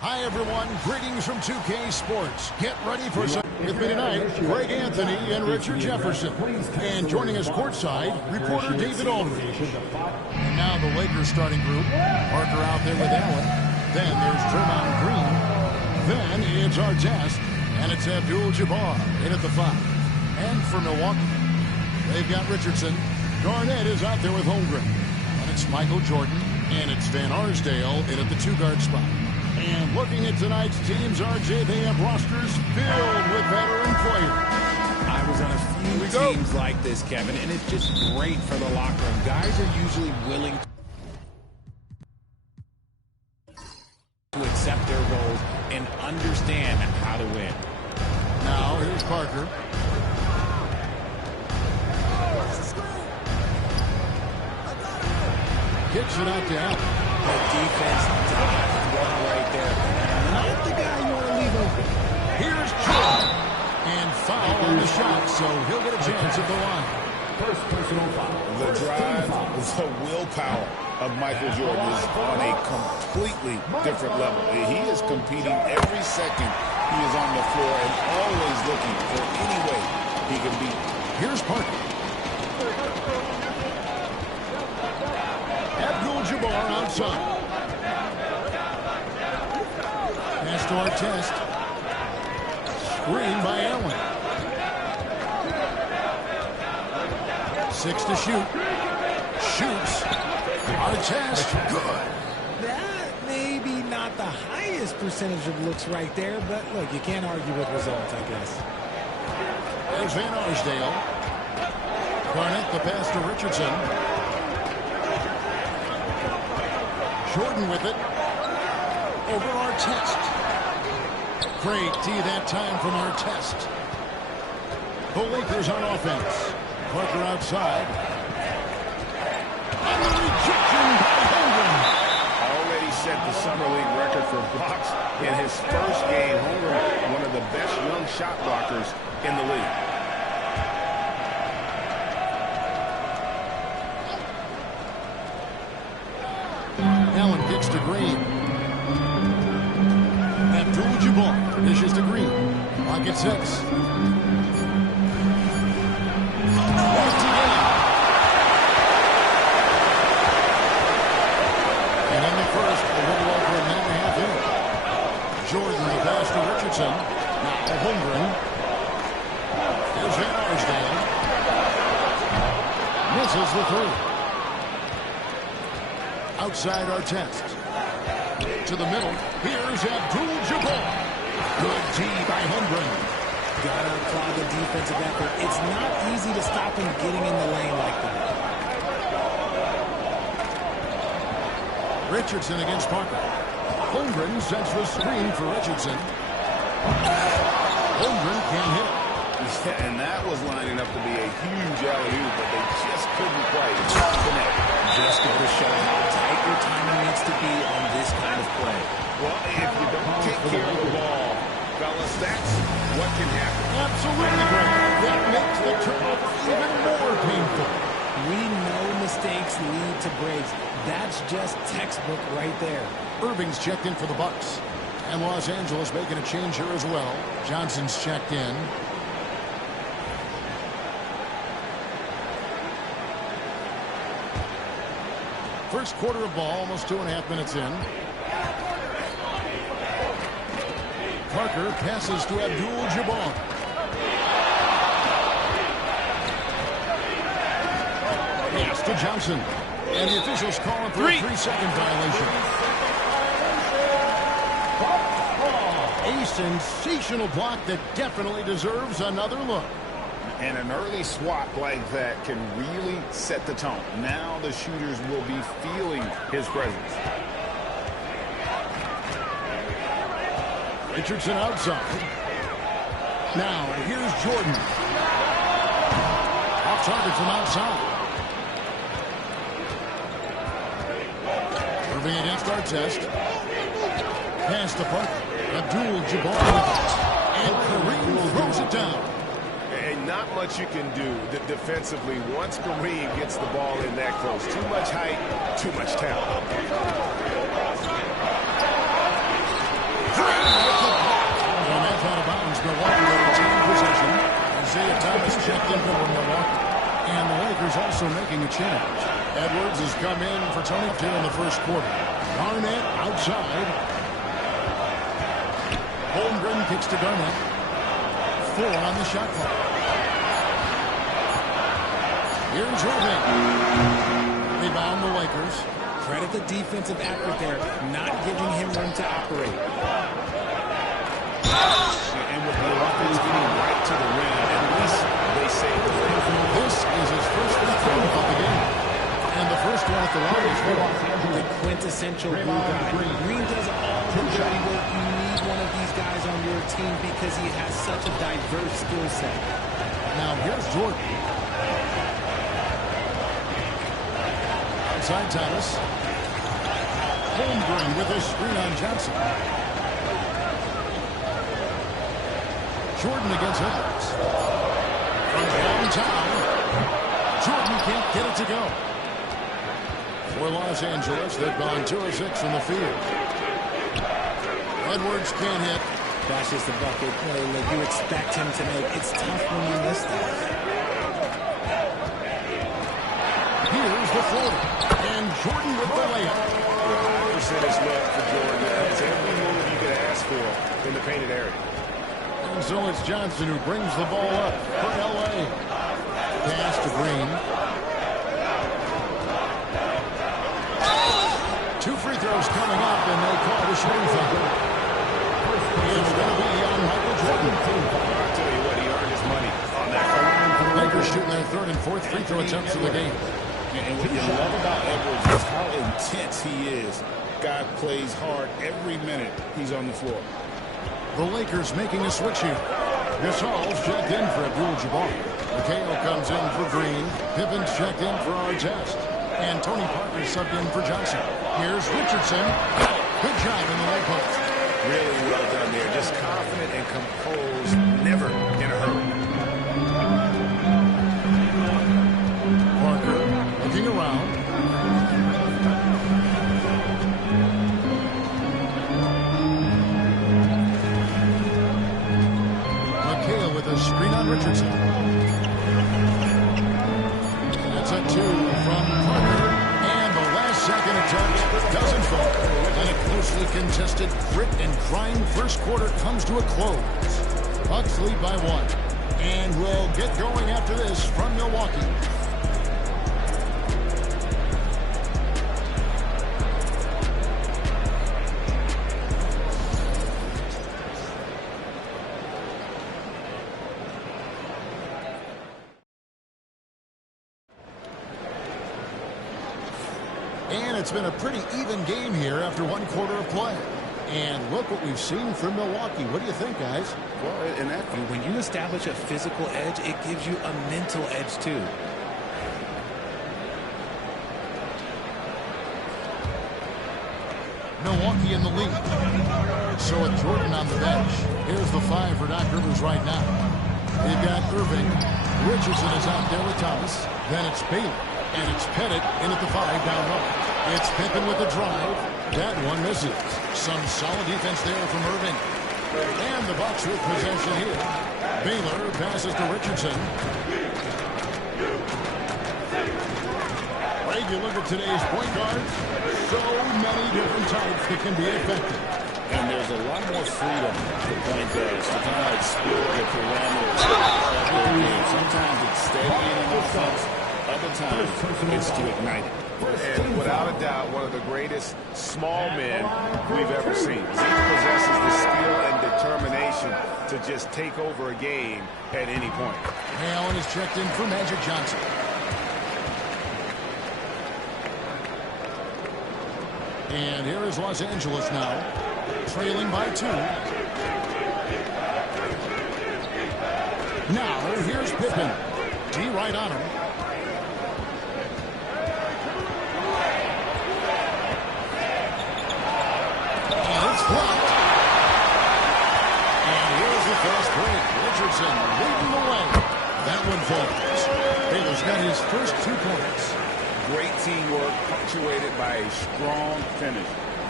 Hi, everyone. Greetings from 2K Sports. Get ready for some. With me tonight, Greg Anthony and Richard Jefferson. And joining us courtside, reporter David Aldridge. And now the Lakers starting group. Parker out there with Allen. Then there's Draymond Green. Then it's Artest. And it's Abdul-Jabbar in at the 5. And for Milwaukee, they've got Richardson. Garnett is out there with Holmgren. And it's Michael Jordan. And it's Van Arsdale in at the 2-guard spot. And looking at tonight's teams, RJ, they have rosters filled with veteran players. I was on a few teams like this, Kevin, and it's just great for the locker room. Guys are usually willing to accept their roles and understand how to win. Now, here's Parker. Kicks it out to Allen. The defense dives one right there. Not the guy you want to leave open. Here's Jordan. And foul on the shot, so he'll get a chance at the line. First personal foul. The drive, the willpower of Michael Jordan is on a completely different level. He is competing every second he is on the floor and always looking for any way he can beat. Here's Parker. Abdul-Jabbar outside. Pass to Artest. Screen by Allen. 6 to shoot. Shoots. Artest. Good. That may be not the highest percentage of looks right there, but look, you can't argue with results, I guess. There's Van Arsdale. Garnett the pass to Richardson. Jordan with it. Over Artest. Great D that time from Artest. The Lakers on offense. Parker outside. And the rejection by Holmgren. Already set the Summer League record for blocks in his first game. Holmgren, one of the best young shot blockers in the league. Allen kicks to Green. Abdul-Jabbar dishes to Green. Clock at 6. And in the first, a little over a minute and a half in. Jordan the pass to Richardson. Now to Holmgren. Here's Van Arsdale. Misses the 3. Outside Artest. To the middle. Here's Abdul-Jabbar. Good D by Holmgren. Gotta applaud the defensive effort. It's not easy to stop him getting in the lane like that. Richardson against Parker. Holmgren sets the screen for Richardson. Holmgren can't hit. And that was lining up to be a huge alley-oop, but they just couldn't quite connect. Just go to show how tight your timing needs to be on this kind of play. Well, if you don't take care of the ball, fellas, that's what can happen. Absolutely, Greg. That makes the turnover even more painful. We know mistakes lead to breaks. That's just textbook right there. Irving's checked in for the Bucks. And Los Angeles making a change here as well. Johnson's checked in. First quarter of ball, almost 2.5 minutes in. Parker passes to Abdul-Jabbar. Pass to Johnson. And the officials call him for a 3-second violation. A sensational block that definitely deserves another look. And an early swat like that can really set the tone. Now the shooters will be feeling his presence. Richardson outside. Now, here's Jordan. Off target from outside. Irving against Artest. Pass to Parker. Abdul-Jabbar with it. And Kareem throws it down. And not much you can do defensively once Kareem gets the ball in that close. Too much height, too much talent. And that's out of bounds. Milwaukee will retain possession. Isaiah Thomas checked in for Milwaukee. And the Lakers also making a change. Edwards has come in for Tony here in the first quarter. Garnett outside. Holmgren kicks to Garnett. 4 on the shot clock. Here's Irving. Rebound the Lakers. Credit the defensive effort there, not giving him room to operate. And with the offense getting right to the rim, at least they say the rim. This is his first free throw of the game. And the first one at the line is good. The quintessential glue guy. Green does all the dirty work. You need one of these guys on your team because he has such a diverse skill set. Now here's Jordan. Outside Thomas. Holmgren with a screen on Johnson. Jordan against Edwards. From downtown. Jordan can't get it to go. For Los Angeles, they've gone 2 of 6 from the field. Edwards can't hit. That's just the bucket play that you expect him to make. It's tough when you miss that. Here's the floater. And Jordan with the layup. Percentage look for Jordan. That's every move you could ask for in the painted area. And so it's Johnson who brings the ball up for L.A. Pass to Green. 2 free throws coming up, and they call the shooting foul. It's going to be on Michael Jordan. I'll tell you what, he earned his money on that. Lakers shooting their 3rd and 4th free throw attempts of the game. And what you love about Edwards is how intense he is. Guy plays hard every minute he's on the floor. The Lakers making a switch here. Gasol's checked in for Abdul-Jabbar. McHale comes in for Green. Pippen's checked in for Artest. And Tony Parker subbed in for Johnson. Here's Richardson. Good job in the low post. Really well done there. Just confident and composed. Never in a hurry. Parker looking around. McHale with a screen on Richardson. That's a 2 from Parker. And the last second attempt doesn't fall. And a closely contested, grit and grind first quarter comes to a close. Bucks lead by 1. And we'll get going after this from Milwaukee. And it's been a pretty even game here after 1 quarter of play. And look what we've seen from Milwaukee. What do you think, guys? Well, in that, when you establish a physical edge, it gives you a mental edge, too. Milwaukee in the lead. So with Jordan on the bench, here's the 5 for Doc Rivers right now. They've got Irving. Richardson is out there with Thomas. Then it's Baylor. And it's Pettit in at the 5 down low. It's Pippen with the drive. That one misses. Some solid defense there from Irving. And the Bucks with possession here. Baylor passes to Richardson. Greg, you look at today's point guards. So many different types that can be effective. And there's a lot more freedom for point guards to kind of explore the parameters of their game. Sometimes it's steadying an offense. Other times it's to ignite it. and without a doubt, one of the greatest small men we've ever seen. He possesses the skill and determination to just take over a game at any point. Allen is checked in for Magic Johnson. And here is Los Angeles now, trailing by 2. Now, here's Pippen. D right on him. And it's blocked. And here's the fast break. Richardson leading the way. That one falls. Baylor's got his first 2 points. Great teamwork punctuated by a strong finish.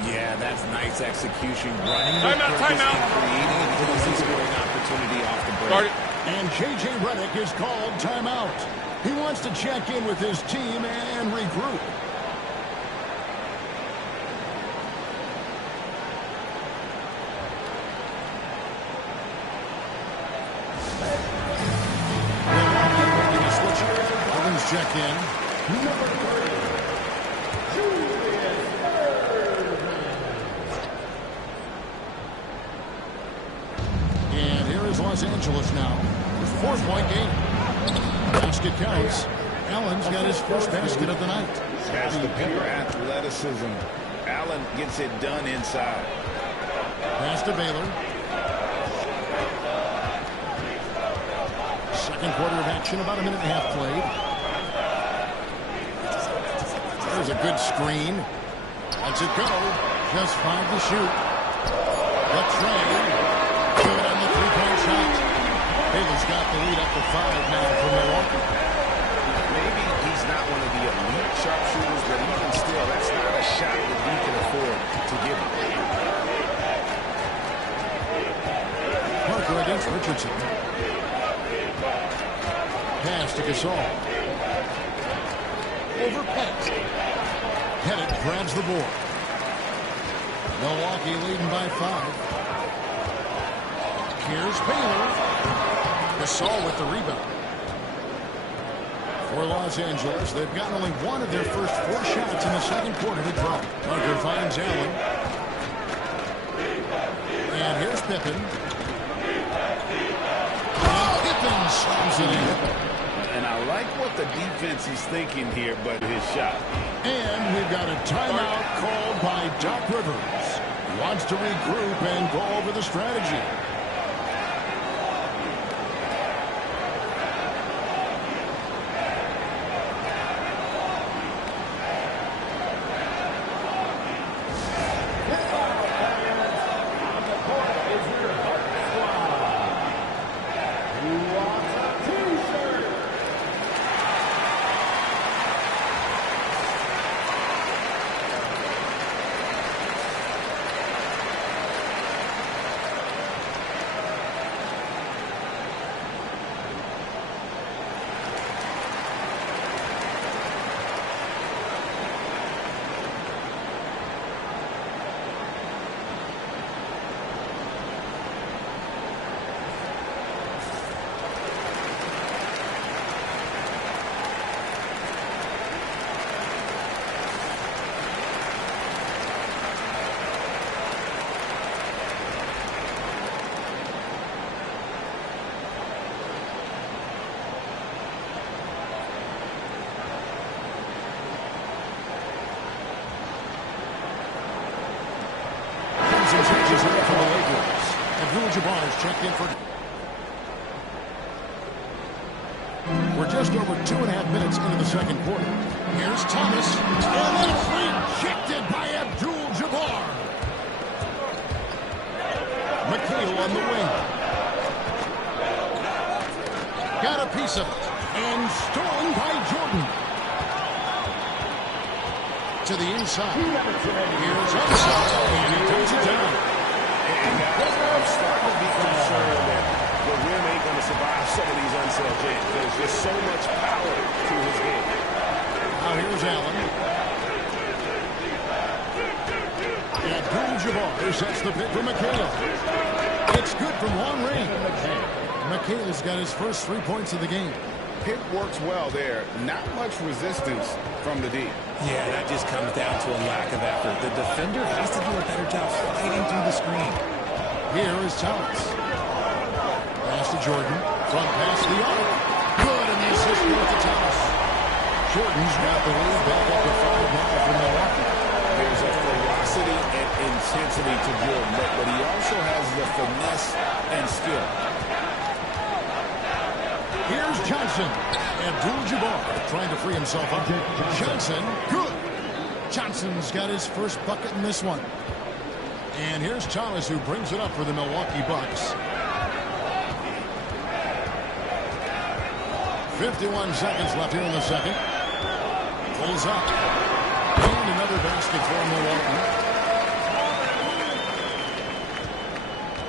Yeah, that's nice execution. Running with purpose and creating an easy scoring opportunity off the break. And J.J. Redick is called timeout. He wants to check in with his team and regroup. Check in. Number 3, and here is Los Angeles now. 4-point game. Basket counts. Allen's got his first basket of the night. Has the pure athleticism. Allen gets it done inside. Pass to Baylor. Second quarter of action, about a minute and a half played. There's a good screen. Lets it go. Just 5 to shoot. The tray. Good on the three-point shot. Baylor's got the lead up to 5 now for Milwaukee. Maybe he's not one of the elite sharpshooters, but even still, that's not a shot that he can afford to give him. Parker against Richardson. Pass to Gasol. Over Pettit. Pettit grabs the board. Milwaukee leading by 5. Here's Baylor. Gasol with the rebound. For Los Angeles, they've got only one of their first 4 shots in the second quarter to drop. Parker finds Allen. And here's Pippen. And Pippen slams it in. And I like what the defense is thinking here, but his shot. And we've got a timeout called by Doc Rivers. He wants to regroup and go over the strategy. Changes here for the Lakers. Abdul-Jabbar is checked in for... We're just over 2.5 minutes into the second quarter. Here's Thomas. And it's rejected by Abdul-Jabbar. McHale on the wing. Got a piece of it. And stolen by Jordan. To the inside. Here's Upside, and he takes it down. And guys, I'm starting to be concerned that the rim ain't going to survive some of these unsaid games. There's just so much power to his game. Now here's Allen. Abdul-Jabbar sets the pick for McHale. It's good from long range. McHale's got his first 3 points of the game. Pick works well there. Not much resistance from the D. Yeah, that just comes down to a lack of effort. The defender has to do a better job fighting through the screen. Here is Thomas. Pass to Jordan. Front pass to the arc. Good, and the assist goes to Thomas. Jordan's got the lead back up to 5 now for Milwaukee. There's a ferocity and intensity to Jordan, but he also has the finesse and skill. Here's Johnson. Abdul-Jabbar trying to free himself up. Johnson, good. Johnson's got his first bucket in this one. And here's Thomas, who brings it up for the Milwaukee Bucks. 51 seconds left here in the second. Pulls up. And another basket for Milwaukee.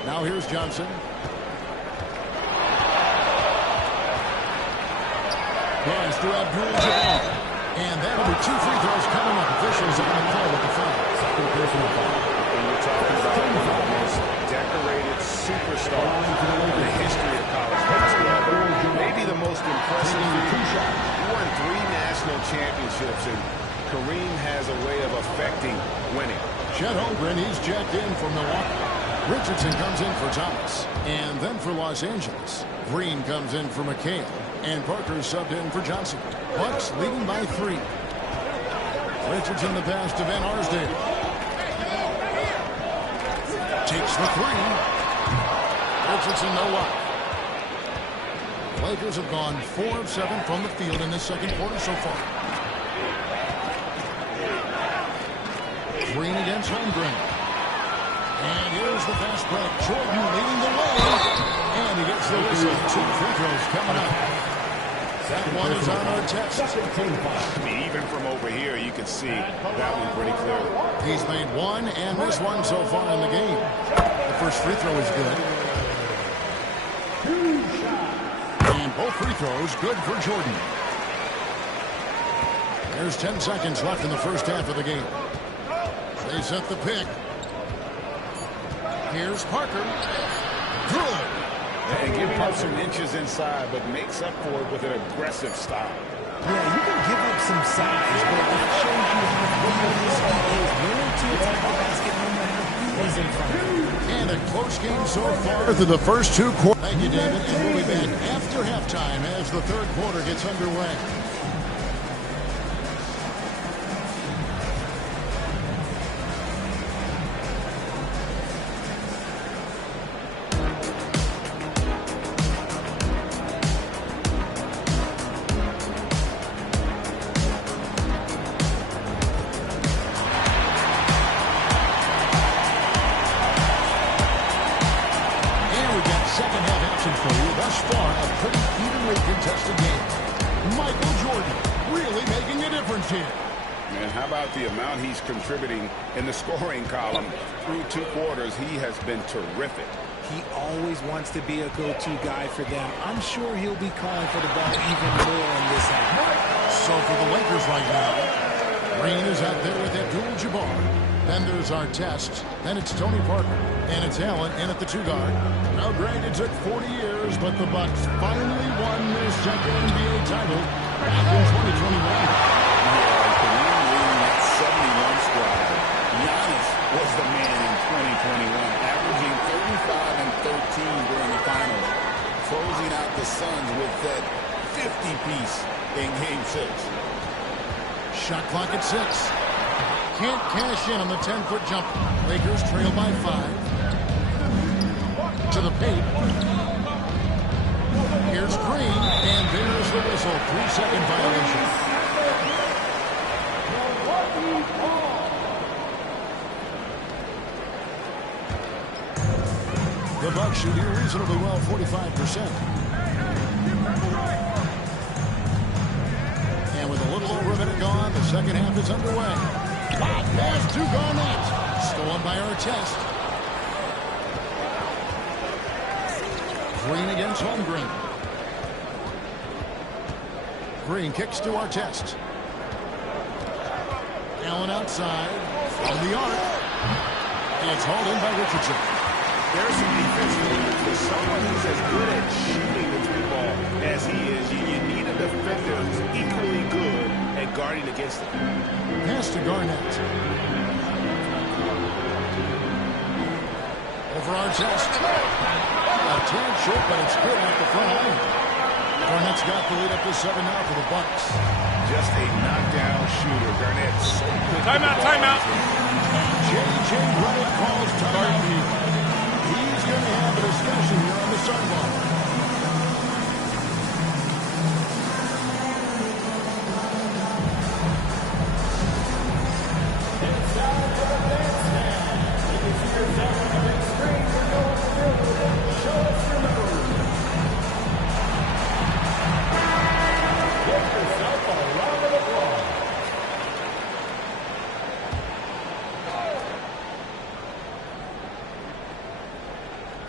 Now here's Johnson. Pass to Abdul-Jabbar. And that'll be 2 free throws coming up. Officials on the call with the foul. Second personal foul. And we're talking about one of the most decorated superstars in the history of college basketball. Maybe the most impressive. He won 3 national championships, and Kareem has a way of affecting winning. Chet Holmgren, he's checked in for Milwaukee. Richardson comes in for Thomas. And then for Los Angeles, Green comes in for McHale. And Parker subbed in for Johnson. Bucks leading by 3. Richardson the pass to Van Arsdale. Takes the 3. Richardson no luck. Lakers have gone 4 of 7 from the field in this second quarter so far. Green against Holmgren. And here's the fast break. Jordan leading the way. And he gets the whistle. 2 free throws coming up. That one is on our test. Even from over here, you can see that one pretty clearly. He's made 1 and missed 1 so far in the game. The first free throw is good. And both free throws good for Jordan. There's 10 seconds left in the first half of the game. They set the pick. Here's Parker. Good. And giving up some inches inside, but makes up for it with an aggressive style. Yeah, you can give up some size, but that shows you how focused he is, willing to attack the basket no matter who is in front of him. And a close game so far through the first 2 quarters. Thank you, David. And we'll be back after halftime as the third quarter gets underway. Contributing in the scoring column through 2 quarters. He has been terrific. He always wants to be a go-to guy for them. I'm sure he'll be calling for the ball even more in this half. So for the Lakers right now, Green is out there with Abdul-Jabbar. Then there's our test. Then it's Tony Parker. And it's Allen in at the 2 guard. Now, Greg, it took 40 years, but the Bucks finally won their second NBA title back in 2021. Was the man in 2021, averaging 35 and 13 during the finals, closing out the Suns with that 50-piece in Game 6. Shot clock at 6. Can't cash in on the 10-foot jumper. Lakers trail by 5. To the paint. Here's Green, and there's the whistle. 3-second violation. The Bucks shooting reasonably well, 45%. And with a little over a minute gone, the second half is underway. Pass to Garnett. Stolen by Artest. Green against Holmgren. Green kicks to Artest. Allen outside. From the arc. And it's hauled in by Richardson. There's some defense for someone who's as good at shooting the 3-ball as he is. You need a defender who's equally good at guarding against it. Pass to Garnett. Over Artest. A tad short, but it's good at the front line. Garnett's got the lead up to 7 now for the Bucks. Just a knockdown shooter. Garnett so good. Timeout. J.J. Redick calls timeout here. He's going to have a discussion here on the sideline. It's time for the bandstand. You can see yourself on the big screen. We're going to show us your moves. Give yourself a round of applause.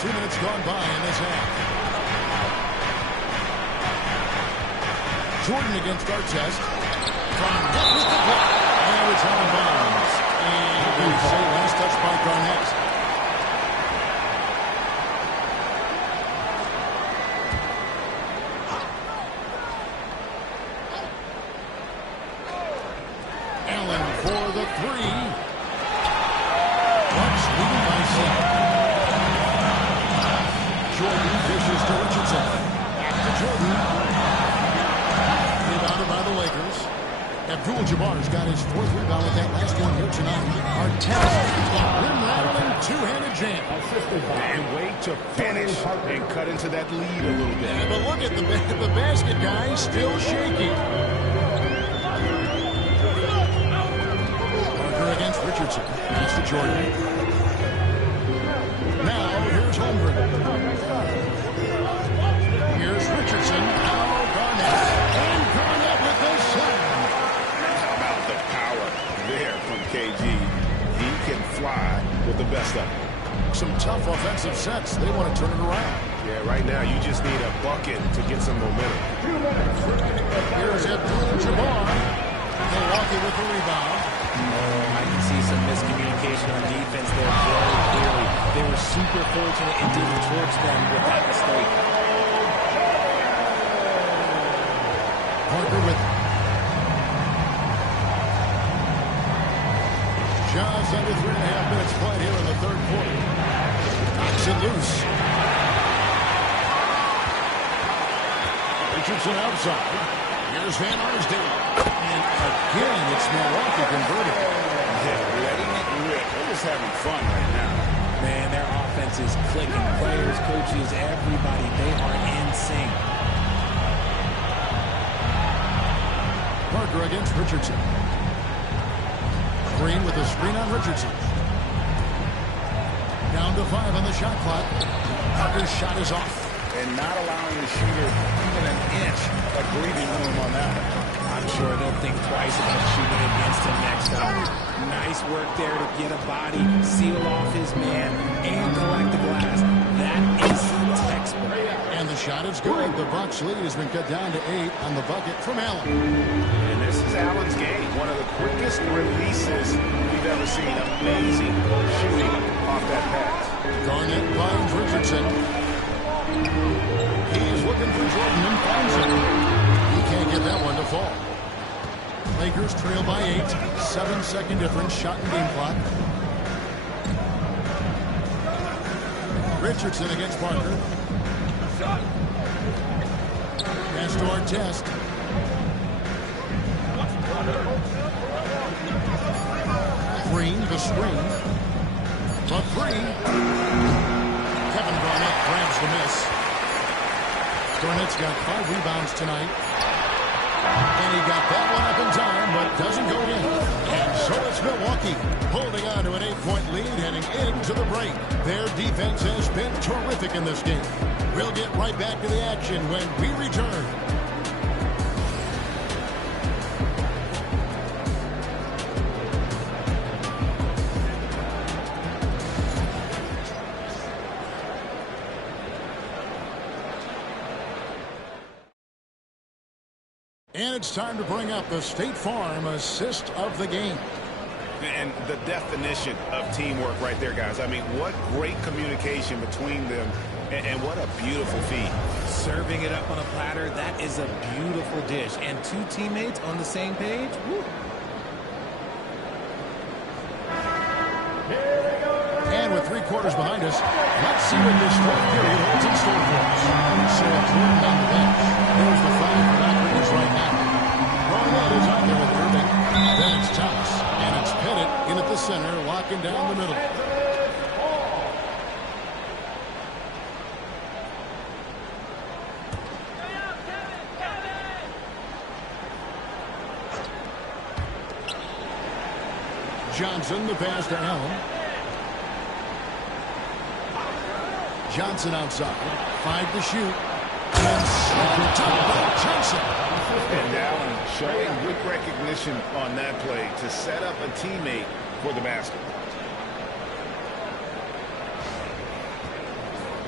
2 minutes gone by in this half. Jordan against Artest. From net with the block. And it's out of bounds. And they say last touch by Garnett. Allen for the three. Bucks leading by 7. Jordan dishes to Richardson. Back to Jordan. Rebounded by the Lakers. Abdul-Jabbar's got his 4th rebound with that last one here tonight. Artest, rim-rattling, two-handed jam. And wait to finish and cut into that lead a little bit. Yeah, but look at the basket guy still shaking. Parker against Richardson. Pass to Jordan. Now here's Holmgren. Here's Richardson. Now Garnett. And Garnett with the slam. How about the power there from KG? He can fly with the best of them. Some tough offensive sets. They want to turn it around. Yeah, right now you just need a bucket to get some momentum. Here's Abdul-Jabbar. Milwaukee with the rebound. I can see some miscommunication on defense there very clearly. They were super fortunate and didn't torch them with that mistake. Parker with it. Just under 3.5 minutes played here in the third quarter. Knocks it loose. Richardson outside. Here's Van Arsdale. And again, it's Milwaukee converting. Yeah, letting it rip. They're just having fun right now. Man, their offense is clicking. Players, coaches, everybody, they are in sync. Parker against Richardson. Green with a screen on Richardson. Down to 5 on the shot clock. Parker's shot is off. And not allowing the shooter even an inch of breathing room on that one. I'm sure they'll think twice about shooting against him next time. Nice work there to get a body, seal off his man, and collect the glass. That is textbook. And the shot is good. The Bucks lead has been cut down to 8 on the bucket from Allen. And this is Allen's game. One of the quickest releases we've ever seen. Amazing shooting off that pass. Garnett finds Richardson. He's looking for Jordan and finds him. He can't get that one to fall. Lakers trail by 8. 7-second difference. Shot and game clock. Richardson against Parker. Pass to Artest. Green, the screen. The three. Kevin Garnett grabs the miss. Garnett's got 5 rebounds tonight. And he got that one up in time, but doesn't go in. And so it's Milwaukee holding on to an 8-point lead heading into the break. Their defense has been terrific in this game. We'll get right back to the action when we return. And it's time to bring up the State Farm assist of the game. And the definition of teamwork right there, guys. I mean, what great communication between them, and what a beautiful feed. Serving it up on a platter, that is a beautiful dish. And 2 teammates on the same page, woo. And with 3 quarters behind us, let's see what this fourth period holds in store for us. So Jordan on the bench. There's the foul for Lakers right now. Garnett is out there with Irving. Then it's Thomas. And it's Pettit in at the center, locking down the middle. Johnson, the pass to Allen. Johnson outside. 5 to shoot. And slam dunk by Johnson. And Allen showing good recognition on that play to set up a teammate for the basket.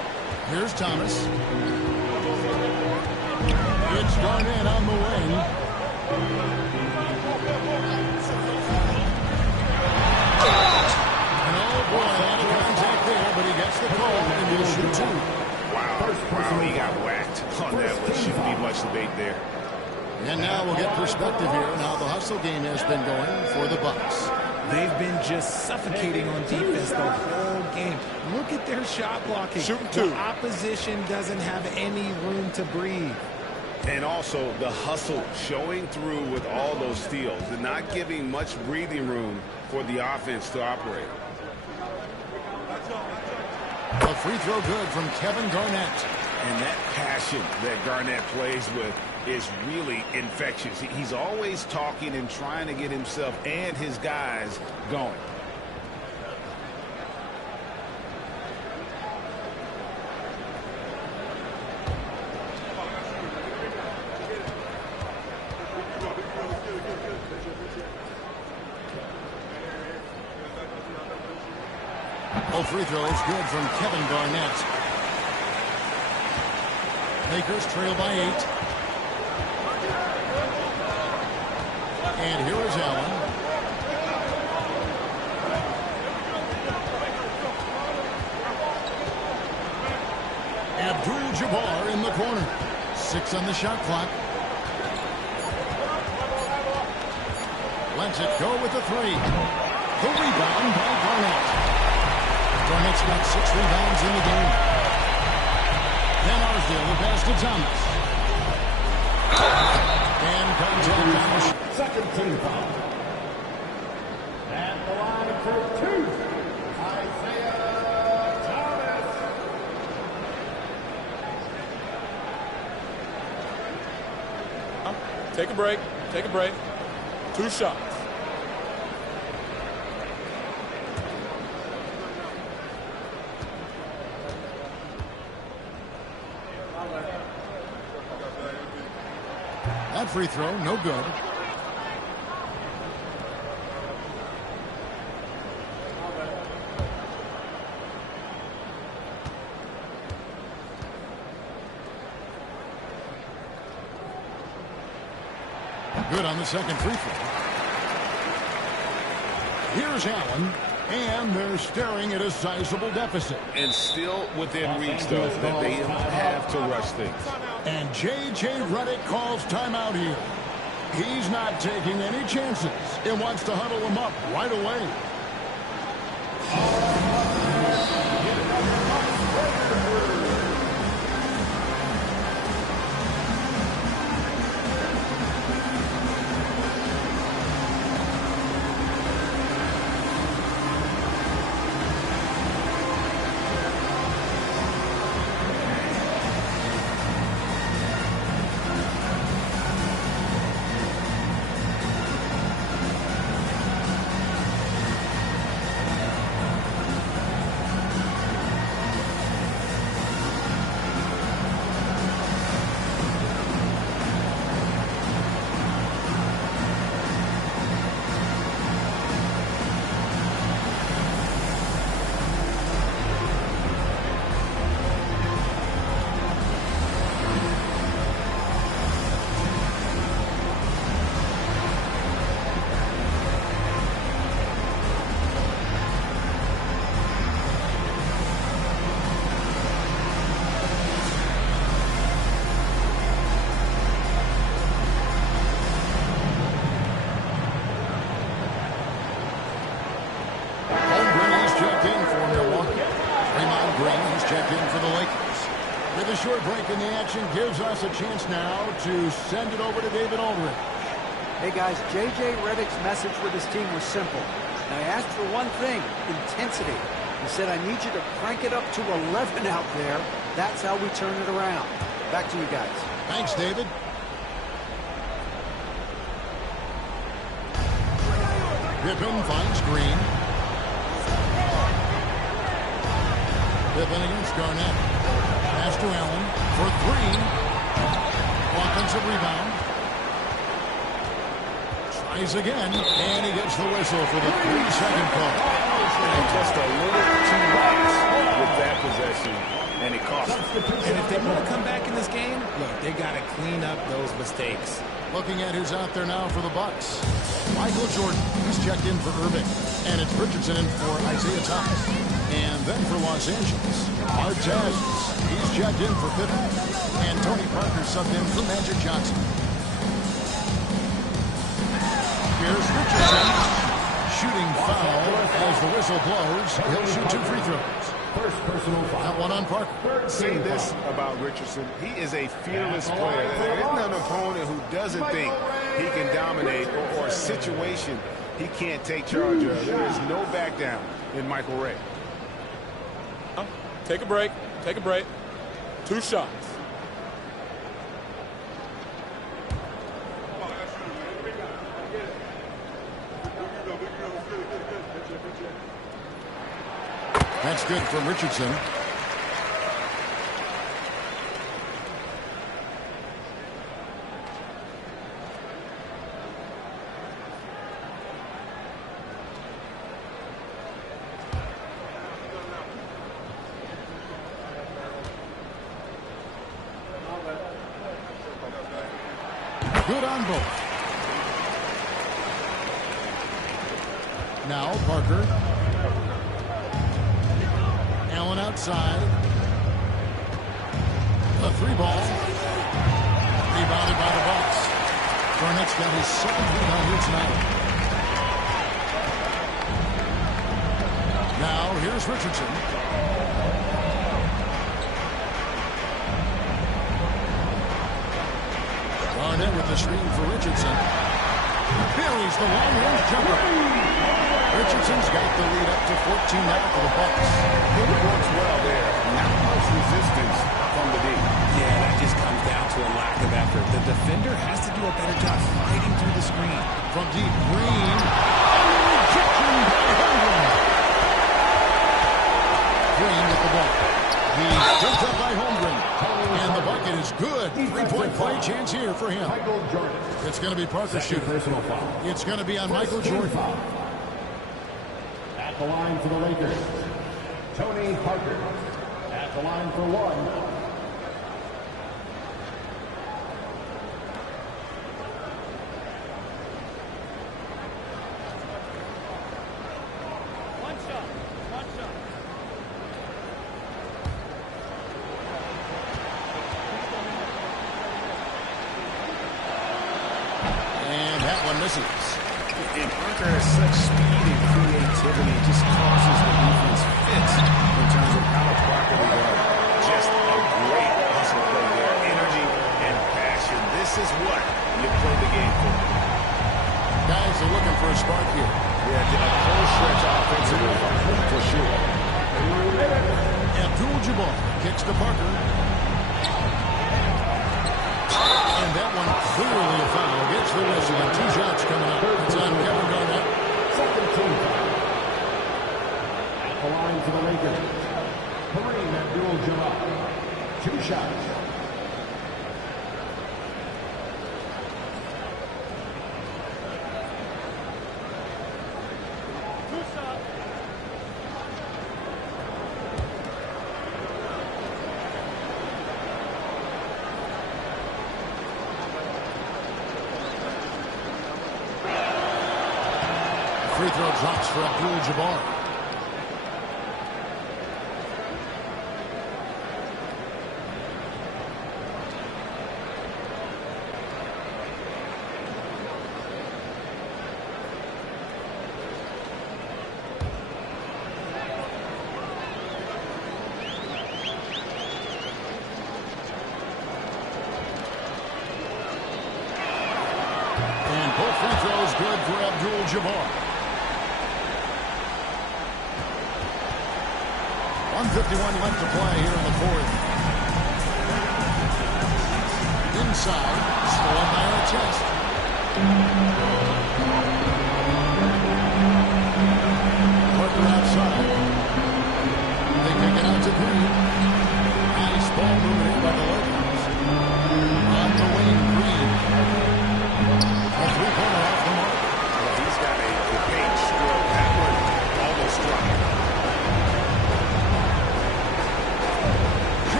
Here's Thomas. It's Garnett on the wing. And oh boy, out of contact there, but he gets the call and he'll shoot two. Wow, he got whacked on that one. Shouldn't be much debate there. And now we'll get perspective here on how the hustle game has been going for the Bucks. They've been just suffocating on defense the whole game. Look at their shot blocking. Shooting two. The opposition doesn't have any room to breathe. And also the hustle showing through with all those steals and not giving much breathing room for the offense to operate. A free throw good from Kevin Garnett. And that passion that Garnett plays with is really infectious. He's always talking and trying to get himself and his guys going. All free throws good from Kevin Garnett. Lakers trail by 8. And here is Allen. Abdul-Jabbar in the corner. 6 on the shot clock. Lets it go with the 3. The rebound by Garnett. Garnett's got 6 rebounds in the game. Then Arsdale, the pass to Thomas. And contact on the Second team foul. At the line for 2, Isaiah Thomas. Take a break. Take a break. 2 shots. That free throw, no good. Good on the second free throw. Here's Allen, and they're staring at a sizable deficit. And still within reach, though, that they don't have to rush things. And J.J. Redick calls timeout here. He's not taking any chances and wants to huddle them up right away. With a short break in the action gives us a chance now to send it over to David Aldridge. Hey guys, J.J. Redick's message with his team was simple. And I asked for one thing, intensity. He said, I need you to crank it up to 11 out there. That's how we turn it around. Back to you guys. Thanks, David. Pippen finds Green. Pippen against Garnett. Pass to Allen for 3. Offensive rebound. Tries again, and he gets the whistle for the 3-second call. And just a little too lax with that possession, and it cost him. And if they want to come back in this game, look, they got to clean up those mistakes. Looking at who's out there now for the Bucks. Michael Jordan, he's checked in for Irving. And it's Richardson in for Isaiah Thomas. And then for Los Angeles, Artez, he's checked in for Pippen. And Tony Parker subbed in for Magic Johnson. Here's Richardson. Shooting foul as the whistle blows. He'll shoot 2 free throws. First personal foul. That one on Parker. Say this about Richardson. He is a fearless player. There isn't an opponent who doesn't think he can dominate or a situation he can't take charge of. There is no back down in Michael Ray. Take a break. Take a break. 2 shots. That's good from Richardson. Good on both. Now Parker. Allen outside. A 3-ball. Rebounded by the Bucks. Garnett's got his 7th rebound here tonight. Now here's Richardson. Garnett with the screen for Richardson. Buries the long-range jumper. Richardson's got the lead up to 14 now for the Bucks. It works well there. Not much resistance from the D. Yeah, that just comes down to a lack of effort. The defender has to do a better job fighting through the screen. From deep, Green. And the rejection by Holmgren. Green with the ball. He's picked up by Holmgren. And the bucket is good. 3-point play chance here for him. Michael Jordan. It's going to be Parker shooting. Personal foul. It's going to be on Michael Jordan. At the line for the Lakers, Tony Parker. At the line for 1. And that one misses. And Parker has such speed and creativity. It just causes the defense fits in terms of how to properly guard. Just a great hustle play there. Energy and passion. This is what you play the game for. Guys are looking for a spark here. Yeah, a full stretch offensively for sure. Abdul-Jabbar kicks to Parker. And that one clearly a foul. Gets the whistle and 2 shots coming up. It's on Kevin Garnett. Second team foul. At the line for the Lakers, Kareem Abdul-Jabbar. 2 shots. Free throw drops for Abdul-Jabbar. And both free throws good for Abdul-Jabbar. 1:51 left to play here in the 4th. Inside, stolen by Artest. Parker outside. They kick it out to Green. Nice ball movement in by the Lakers. On the wing, Green. A 3-pointer off the mark. Well, he's got a great stroke. That one almost struck him.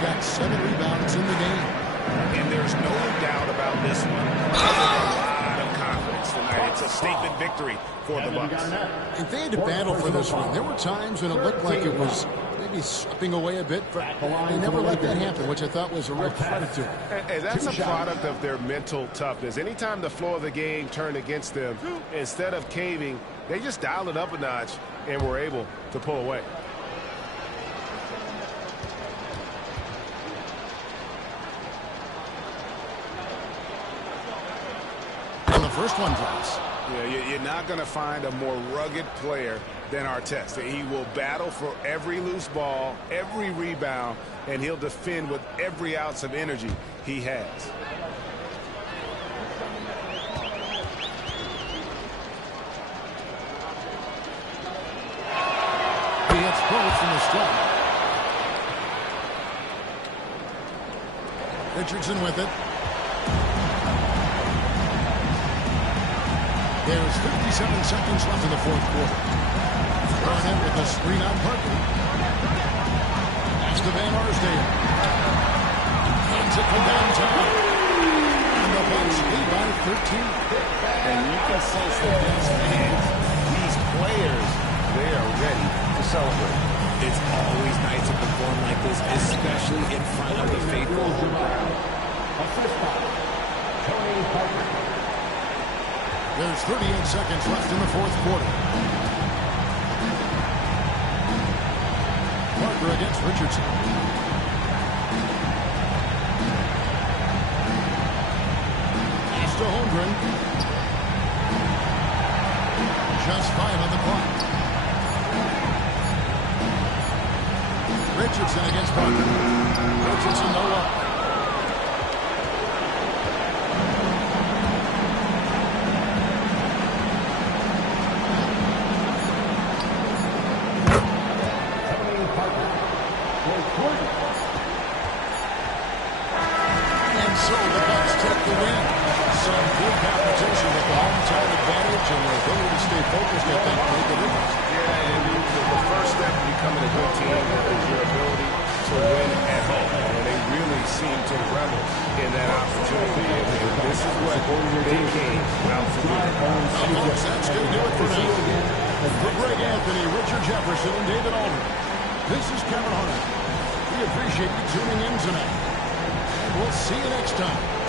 got 7 rebounds in the game. And there's no doubt about this one. A lot of confidence tonight. It's a statement victory for the Bucks. If they had to battle for this one, there were times when it looked like it was maybe slipping away a bit. But they never let that happen, which I thought was a real credit to them. And that's a product of their mental toughness. Anytime the flow of the game turned against them, instead of caving, they just dialed it up a notch and were able to pull away. And the first one drops. Yeah, you're not going to find a more rugged player than Artest. He will battle for every loose ball, every rebound, and he'll defend with every ounce of energy he has. He hits both from the stripe. Richardson with it. There's 57 seconds left in the fourth quarter. Garnett with the screen on Parker. Pass to Van Arsdale. Hands it from downtown. And the Bucks lead by 13. And you can sense that these fans, these players, they are ready to celebrate. It's always nice to perform like this, especially in front of the faithful. There's 38 seconds left in the fourth quarter. Parker against Richardson. Pass to Holmgren. Just 5 on the clock. Richardson against Parker. Richardson no up. And so the Bucks take the win. Some good competition with the home-town advantage and their ability to stay focused, I think, made the difference. Yeah, and the first step to becoming a good team is your ability to win at home. And they really seem to revel in that opportunity. And this is what they came out to do. Folks, that's going to do it for now. For Greg Anthony, Richard Jefferson, and David Aldridge, this is Kevin Harlan. We appreciate you tuning in tonight. We'll see you next time.